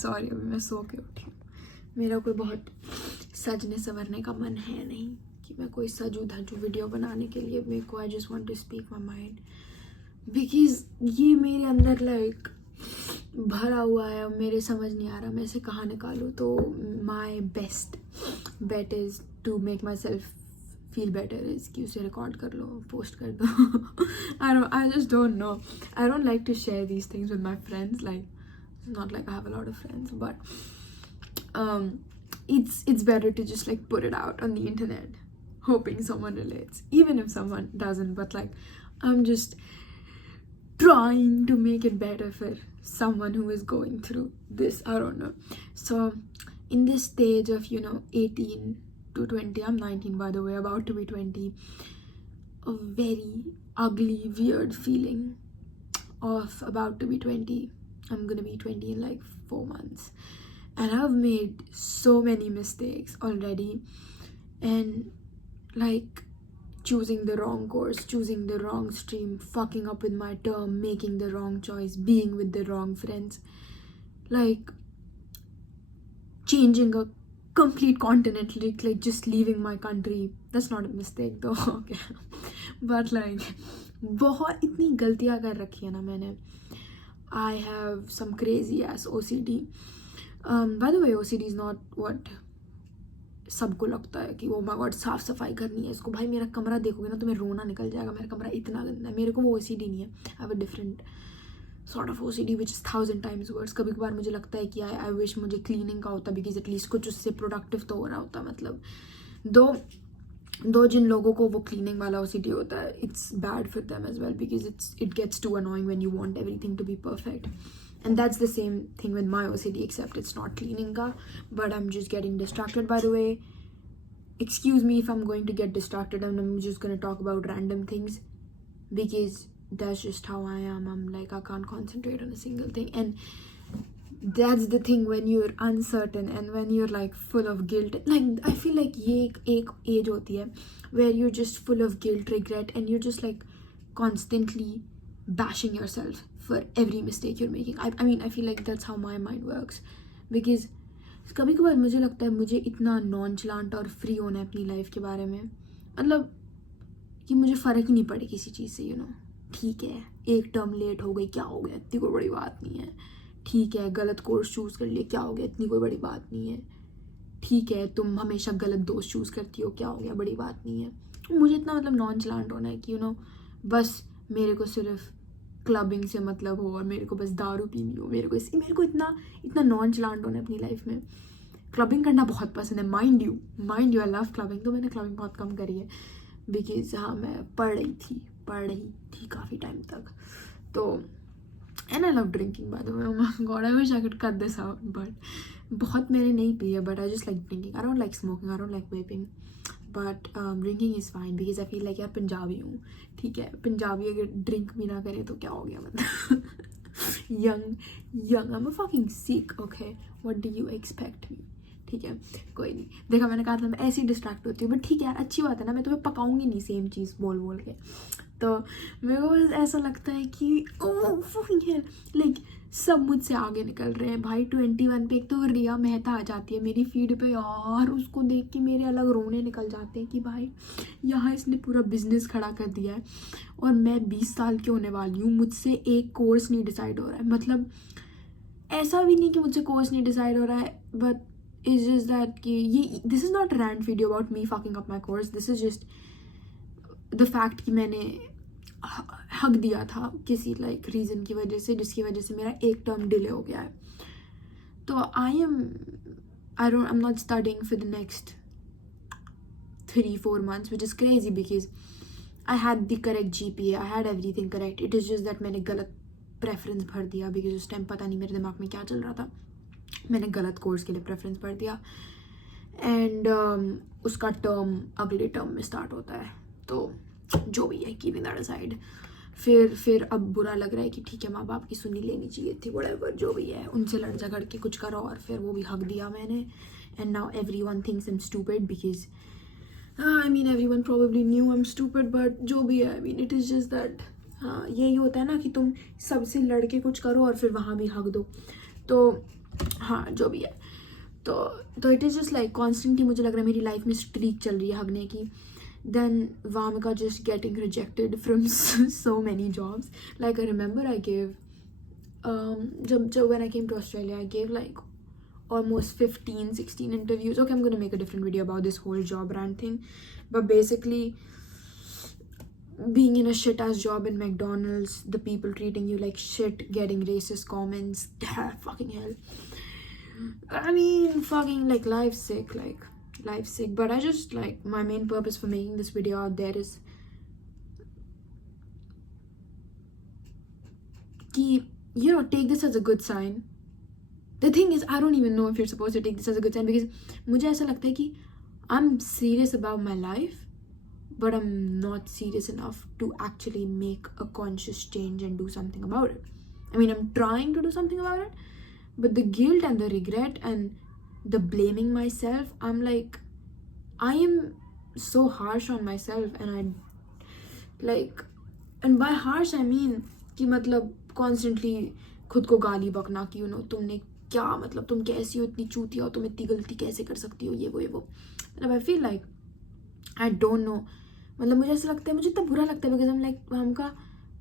Sorry, अभी मैं सो के उठी हूँ। मेरा कोई बहुत सजने संवरने का मन है नहीं कि मैं कोई सजू धजू वीडियो बनाने के लिए। मेरे को I just want to speak my mind, because ये मेरे अंदर लाइक भरा हुआ है और मेरे समझ नहीं आ रहा मैं इसे कहाँ निकालूँ। तो my best bet is to make myself feel better is कि उसे रिकॉर्ड कर लो, पोस्ट कर दो। I just don't know. I don't like to share these things with my friends. Like, it's not like I have a lot of friends, but it's better to just like put it out on the internet, hoping someone relates, even if someone doesn't. But like, I'm just trying to make it better for someone who is going through this. I don't know. So in this stage of 18 to 20, I'm 19 by the way, about to be 20, a very ugly weird feeling of about to be 20. I'm gonna be 20 in like 4 months, and I've made so many mistakes already, and like choosing the wrong course, choosing the wrong stream, fucking up with my term, making the wrong choice, being with the wrong friends, like changing a complete continent, like just leaving my country. That's not a mistake though. Okay. But like बहुत इतनी गलतियाँ कर रखी है ना मैंने. I have some crazy ass OCD. By the way, OCD is not what सबको लगता है कि ओ माय गॉड साफ सफाई करनी है इसको. भाई मेरा कमरा देखोगे ना तुम्हें रोना निकल जाएगा. मेरा कमरा इतना गंदा है. मेरे को वो OCD नहीं है. I have a different sort of OCD which is 1000 times worse. कभी कभार मुझे लगता है कि I wish मुझे क्लीनिंग का होता, बिकॉज एटलीस्ट कुछ उससे प्रोडक्टिव तो हो रहा होता. मतलब दो जिन लोगों को वो क्लीनिंग वाला OCD होता है, it's bad for them as well, because it gets too annoying when you want everything to be perfect. And that's the same thing with my OCD, except it's not cleaning ka, but I'm just getting distracted. By the way, excuse me if I'm going to get distracted and I'm just going to talk about random things, because that's just how I am. I'm like, I can't concentrate on a single thing. And that's the thing, when you're uncertain and when you're like full of guilt. Like, I feel like ye ek age hoti hai where you're just full of guilt, regret, and you're just like constantly bashing yourself for every mistake you're making. I mean, I feel like that's how my mind works, because कभी कभार मुझे लगता है मुझे इतना नॉनचलांट और free होना है अपनी लाइफ के बारे में, मतलब कि मुझे फ़र्क ही नहीं पड़े किसी चीज़ से. ठीक है, एक टर्म लेट हो गई, क्या हो गया, इतनी कोई बड़ी बात नहीं है. ठीक है, गलत कोर्स चूज़ कर लिया, क्या हो गया, इतनी कोई बड़ी बात नहीं है. ठीक है, तुम हमेशा गलत दोस्त चूज़ करती हो, क्या हो गया, बड़ी बात नहीं है. मुझे इतना मतलब नॉनचलांट होना है कि बस मेरे को सिर्फ क्लबिंग से मतलब हो और मेरे को बस दारू पीनी हो. मेरे को इतना नॉनचलांट होना है अपनी लाइफ में. क्लबिंग करना बहुत पसंद है, mind you I love clubbing. तो मैंने क्लबिंग बहुत कम करी है, बिकॉज हाँ, मैं पढ़ रही थी काफ़ी टाइम तक. तो and I love drinking bye the way. Oh my God, I wish I could cut this out, but बहुत मैंने नहीं पी है. But I just like drinking. I don't like smoking, I don't like vaping, but drinking is fine, because I feel like यार पंजाबी हूँ. ठीक है, पंजाबी अगर drink भी ना करे तो क्या हो गया, मतलब young I am a fucking sick. Okay, what do you expect me. ठीक है, कोई नहीं. देखा, मैंने कहा था मैं ऐसे ही डिस्ट्रैक्ट होती हूँ, बट ठीक है यार, अच्छी बात है ना. मैं तुम्हें पकाऊंगी नहीं सेम चीज़ बोल के. तो मेरे को ऐसा लगता है कि ओह फकिंग हेल, लाइक सब मुझसे आगे निकल रहे हैं भाई. 21 पे एक तो रिया मेहता आ जाती है मेरी फीड पे यार. उसको देख के मेरे अलग रोने निकल जाते हैं कि भाई यहाँ इसने पूरा बिजनेस खड़ा कर दिया है और मैं 20 साल की होने वाली हूँ. मुझसे एक कोर्स नहीं डिसाइड हो रहा है. मतलब ऐसा भी नहीं कि मुझसे कोर्स नहीं डिसाइड हो रहा है, बट इट्स जस्ट दैट कि ये this is not rant video about me fucking up my course. This is just the fact कि मैंने हक दिया था किसी लाइक रीज़न की वजह से, जिसकी वजह से मेरा एक टर्म डिले हो गया है. तो I am not studying for the next 3-4 months, which is crazy because I had the correct GPA, I had everything correct. It is just that मैंने गलत प्रेफरेंस भर दिया, बिकॉज उस टाइम पता नहीं मेरे दिमाग में क्या चल रहा था. मैंने गलत कोर्स के लिए प्रेफरेंस भर दिया, एंड उसका टर्म अगले टर्म में स्टार्ट होता है. तो जो भी है, कीपिंग दैट असाइड, फिर अब बुरा लग रहा है कि ठीक है, माँ बाप की सुनी लेनी चाहिए थी, व्हाटएवर जो भी है, उनसे लड़ झगड़ के कुछ करो. और फिर वो भी हक दिया मैंने, and now everyone thinks I am stupid, because I mean everyone probably knew I'm stupid, but जो भी है, I mean it is just that हाँ, यही होता है ना कि तुम सबसे लड़के कुछ करो और फिर वहाँ भी हक दो. तो हाँ जो भी है, तो it is just like constantly मुझे लग रहा है मेरी लाइफ में स्ट्रीक चल रही है हगने की. Then Vamika just getting rejected from so many jobs. Like I remember I gave when I came to Australia, I gave like almost 15-16 interviews. Okay, I'm gonna make a different video about this whole job rant thing, but basically being in a shit ass job in McDonald's, the people treating you like shit, getting racist comments, fucking hell. I mean, fucking like life's sick, but I just like, my main purpose for making this video out there is ki, you know, take this as a good sign. The thing is, I don't even know if you're supposed to take this as a good sign, because मुझे ऐसा लगता है कि I'm serious about my life, but I'm not serious enough to actually make a conscious change and do something about it. I mean, I'm trying to do something about it, but the guilt and the regret and the blaming myself, I'm like, I am so harsh on myself, and I like, and by harsh I mean कि मतलब constantly खुद को गाली बकना कि you know तुमने क्या, मतलब तुम कैसी हो, इतनी चूतिया हो, तुम इतनी गलती कैसे कर सकती हो, ये वो. मतलब I feel like I don't know, मतलब मुझे ऐसा लगता है, मुझे इतना बुरा लगता है, because I'm like, हमका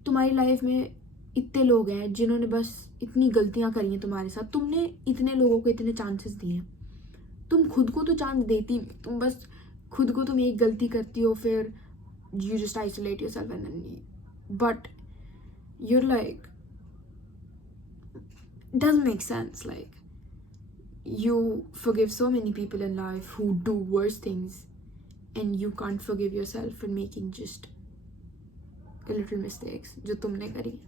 तुम्हारी लाइफ में इतने लोग हैं जिन्होंने बस इतनी गलतियां करी हैं तुम्हारे साथ, तुमने इतने लोगों को इतने चांसेस दिए हैं, तुम खुद को तो चांस देती नहीं, तुम बस खुद को तुम एक गलती करती हो, फिर you just isolate yourself, and then but you're like, it doesn't make sense. Like, you forgive so many people in life who do worse things, and you can't forgive yourself for making just a little mistakes जो तुमने करी.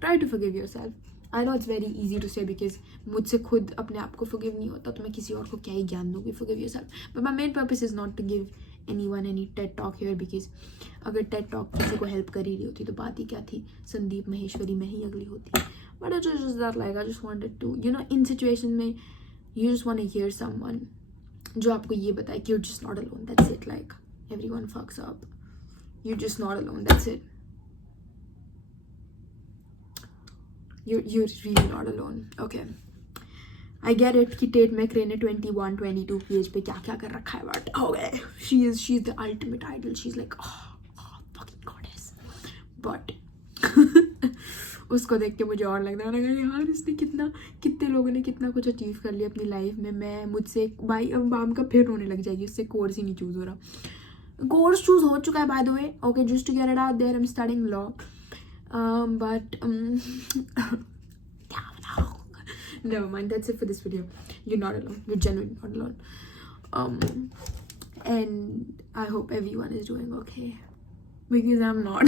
Try to forgive yourself. I know it's very easy to say because मुझसे खुद अपने आप को forgive नहीं होता, तो मैं किसी और को क्या ही ज्ञान दूँगी. Forgive yourself. But my main purpose is not to give anyone any TED talk here, because अगर TED talk किसी को help कर ही रही होती तो बात ही क्या थी, संदीप महेश्वरी में ही अगली होती. But it's just that, like, I just wanted to, you know, in situation में you just want to hear someone जो आपको ये बताए कि you're just not alone. That's it. Like, everyone fucks up. You're just not alone. That's it. You're really not alone. Okay. I get it कि TET मैकरे ने 21-22 की as पे क्या क्या कर रखा है, but okay, she's the ultimate idol. She's like, oh fucking goddess. But उसको देख के मुझे और लगता है यार, इसने कितने लोगों ने कितना कुछ अचीव कर लिया अपनी लाइफ में. मुझसे भाई अब बाम का फिर रोने लग जाएगी, उससे कोर्स ही नहीं चूज हो रहा. कोर्स चूज हो चुका है by the way. Okay, just to get it out there, I am studying law. But never mind, that's it for this video. You're not alone. You're genuinely not alone. And I hope everyone is doing okay, because I'm not.